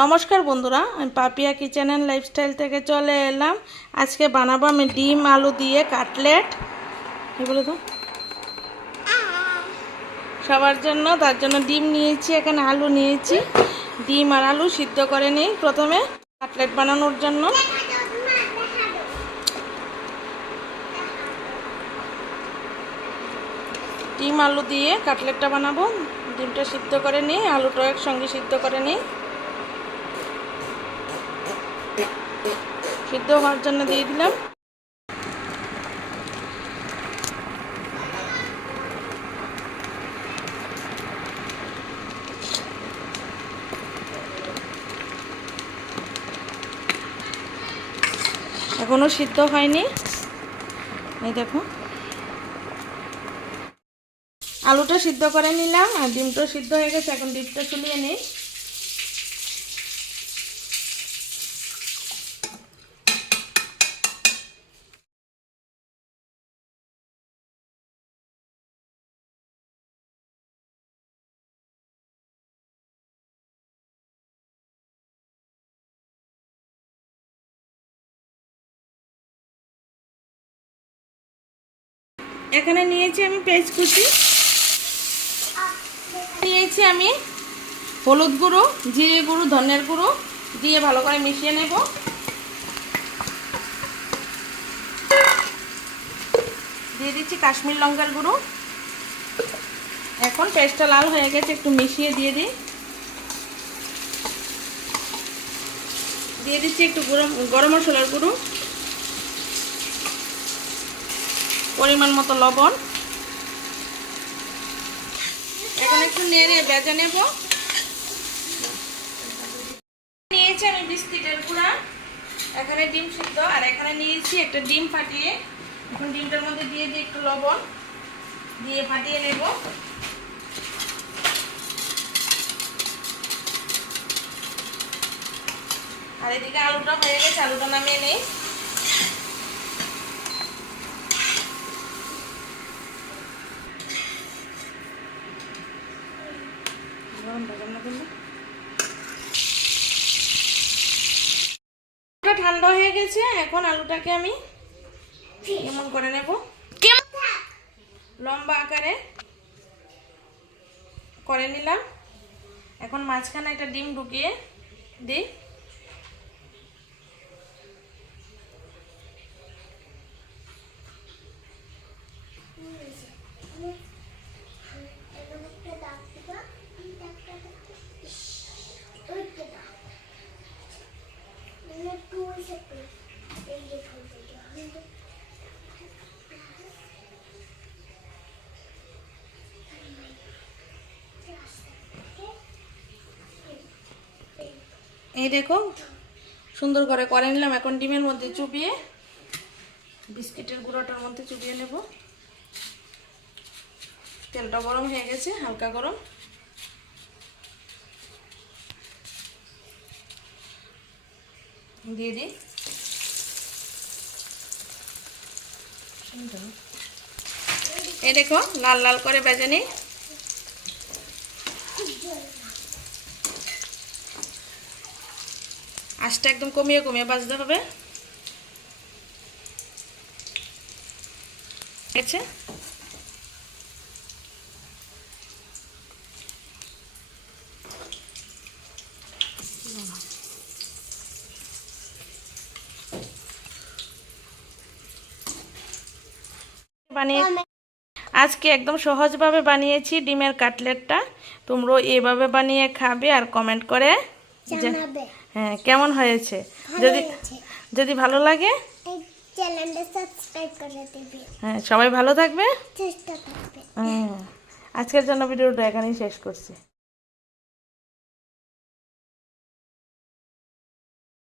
নমস্কার বন্ধুরা, আমি পাপিয়া কিচেন অ্যান্ড লাইফস্টাইল থেকে চলে এলাম। আজকে বানাবো আমি ডিম, আলু দিয়ে কাটলেট। এগুলো তো? সবার জন্য, তার জন্য ডিম নিয়েছি, এখানে আলু নিয়েছি। ডিম আর আলু সিদ্ধ করে নিই প্রথমে, কাটলেট বানানোর জন্য। ডিম, আলু দিয়ে কাটলেটটা বানাবো। ডিমটা সিদ্ধ করে নিই আলুটা একসঙ্গে সিদ্ধ করে নিই। সিদ্ধ হওয়ার জন্য দিয়ে দিলাম। এখনও সিদ্ধ হয়নি। এই দেখো। আলুটা সিদ্ধ করে নিলাম, আর ডিমটা সিদ্ধ হয়ে গেছে, এখন ডিমটা চুলিয়ে নিই। এখানে নিয়েছি আমি পেঁয়াজ কুচি। নিয়েছি আমি হলুদ গুঁড়ো, জিরে গুঁড়ো, ধনের গুঁড়ো দিয়ে ভালো করে মিশিয়ে নেব। দিয়ে দিচ্ছি কাশ্মীর লঙ্কার গুঁড়ো। এখন পেস্টটা লাল হয়ে গেছে, একটু মিশিয়ে দিয়ে দিই। দিয়ে দিচ্ছি একটু গরম গরম মশলার গুঁড়ো। পরিমাণ মতো লবণ। এখন একটু নেড়ে বেজে নেব। নিয়েছি আমি বিস্কিটের গুঁড়া। এখানে ডিম সিদ্ধ, আর এখানে নিয়েছি একটা ডিম ফাটিয়ে। এখন ডিমটার মধ্যে দিয়ে দিই একটু লবণ। দিয়ে ফাটিয়ে নেব। আর এদিকে আলুটা হয়ে গেছে, আলুটা নামিয়ে নেই। ঠান্ডা হয়ে গেছে, এখন আলুটাকে আমি এমন করে নেব? লম্বা আকারে করে নিলাম। এখন মাঝখানে একটা ডিম ঢুকিয়ে দিই। এই দেখো, সুন্দর করে করে নিলাম। এখন ডিমের মধ্যে চুপিয়ে বিস্কিটের গুঁড়োটার মধ্যে চুপিয়ে নেব। তেলটা গরম হয়ে গেছে, হালকা গরম। দিয়ে দিই। এই দেখো, লাল লাল করে বেজে নিই। আঁচটা একদম কমিয়ে কমিয়ে বাজতে হবে। আছে বানিয়ে আজকে একদম সহজভাবে বানিয়েছি ডিমের কাটলেটটা। তোমরা এভাবে বানিয়ে খাবে আর কমেন্ট করে। হ্যাঁ কেমন হয়েছে? যদি যদি ভালো লাগে? চ্যানেলটা সাবস্ক্রাইব করে দেবে। হ্যাঁ সবাই ভালো থাকবে? চেষ্টা থাকবে। হ্যাঁ। আজকের জন্য ভিডিওটা এখানেই শেষ করছি।